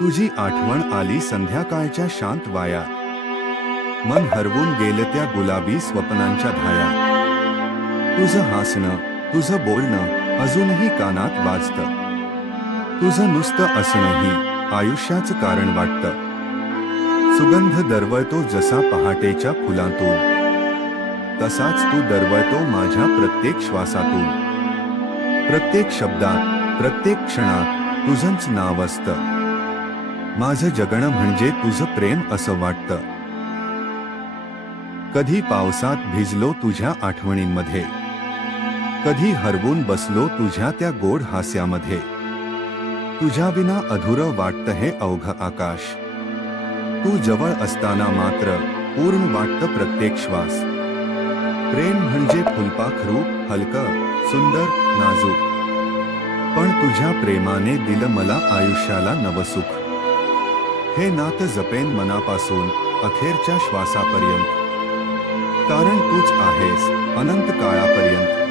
तुझी आठवण आली संध्याकाळच्या शांत वाया, मन हरवून गेलं त्या गुलाबी स्वप्नांच्या धाया। तुझं हसणं, तुझं बोलणं अजूनही कानात वाजतं, तुझं नुसतं असणंही आयुष्याचं कारण वाटतं। सुगंध दरवळतो जसा पहाटेच्या फुलांतून, तसाच तू दरवळतो माझ्या प्रत्येक श्वासातून। प्रत्येक शब्दात, प्रत्येक क्षणात तुझंच नाव असतं, माझं जगणं म्हणजे तुझं प्रेम असं वाटतं। कधी पावसात भिजलो तुझ्या आठवणींमध्ये, कधी हरवून बसलो तुझ्या त्या गोड हास्यामध्ये। तुझ्या विना अधुरं वाटतं हे अवघं आकाश, तू जवळ असताना मात्र पूर्ण वाटतं प्रत्येक श्वास। प्रेम म्हणजे फुलपाखरू, हलकं, सुंदर, नाजूक, पण तुझ्या प्रेमाने दिलं मला आयुष्याला नवं सुख। हे नातं जपेन मनापासून अखेरच्या श्वासापर्यंत, कारण तूच आहेस अनंत काळापर्यंत।